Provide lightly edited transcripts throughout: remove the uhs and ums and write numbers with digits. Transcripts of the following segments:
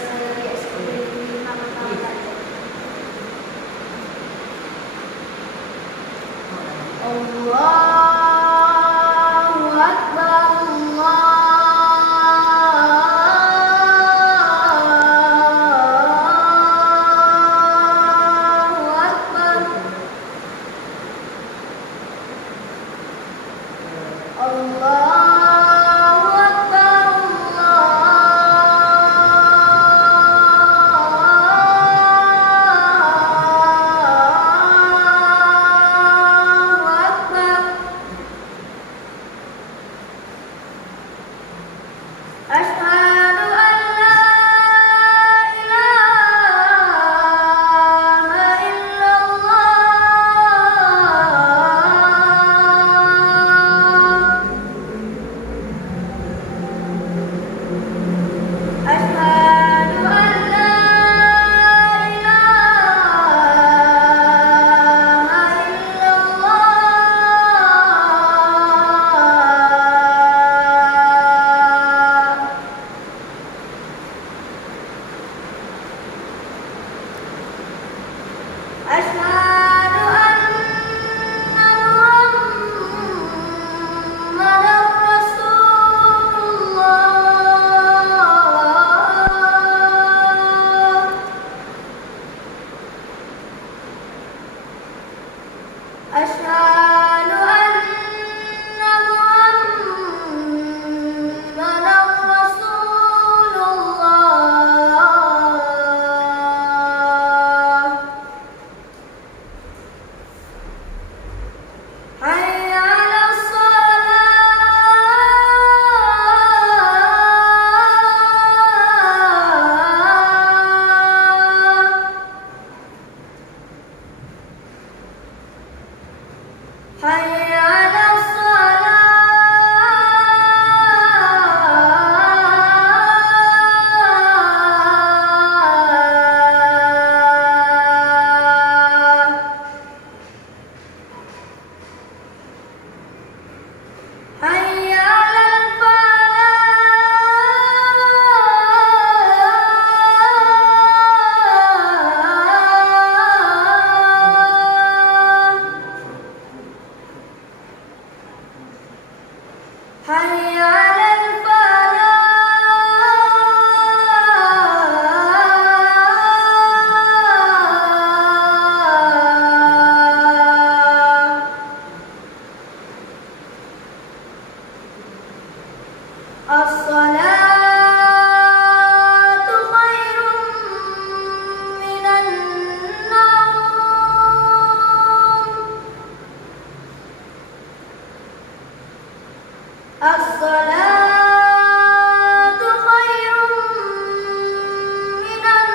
saya lihat seperti makan makan. Allahu Akbar, Allahu Akbar, Allah. Asyhadu an la ilaha illallah. Asyhadu an la ilaha illallah. Asyhadu anna Muhammadar Rasulullah. Asyhadu anna Muhammadar Rasulullah. Hayya 'alas shalah. Hayya 'alas shalah. Hayya 'alal falah. Hayya 'alal falah. As-salatu khairun minan naum. As-salatu khairun minan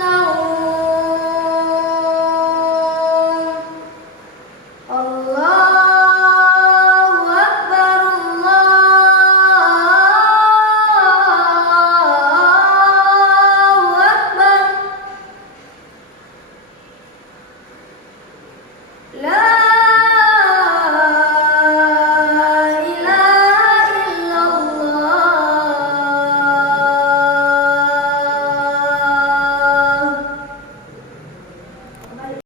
naum. Allahu Akbar, Allahu Akbar. La